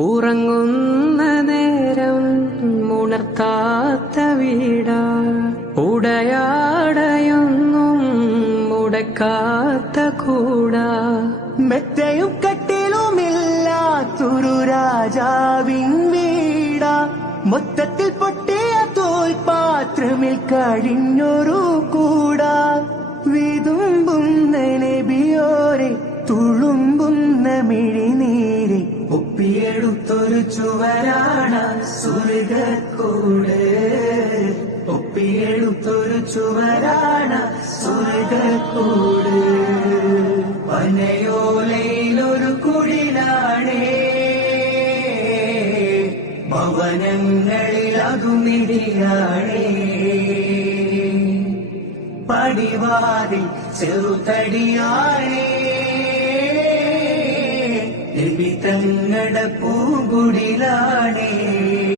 ഉറങ്ങുന്ന നേരം ഉണർത്താത്ത വീടാ, ഉടയാടയൊന്നും മുടക്കാത്ത കൂടാ, മെത്തയും കട്ടിലുമില്ലാത്തൊരു രാജാവിൻ വീടാ, മൊത്തത്തിൽ പൊട്ടിയ തോൽപാത്രമിൽ കഴിഞ്ഞൊരു കൂടാ, വിതുമ്പുന്ന നബിയോരെ തുളുമ്പുന്ന മിഴിനീരെ ഒപ്പിയെടുത്തൊരു ചുവരാണ് സ്വർഗ്ഗക്കൂട്, ഒപ്പിയെടുത്തൊരു ചുവരാണ് സ്വർഗ്ഗക്കൂട്. പനയോലയിലൊരു കുടിലാണേ, ഭവനങ്ങളിൽ അതുമിടിയാണേ, പടിവാതിൽ ചെറുതടിയാണേ, നബി തങ്ങളുടെ പൂങ്കുടിലാണേ.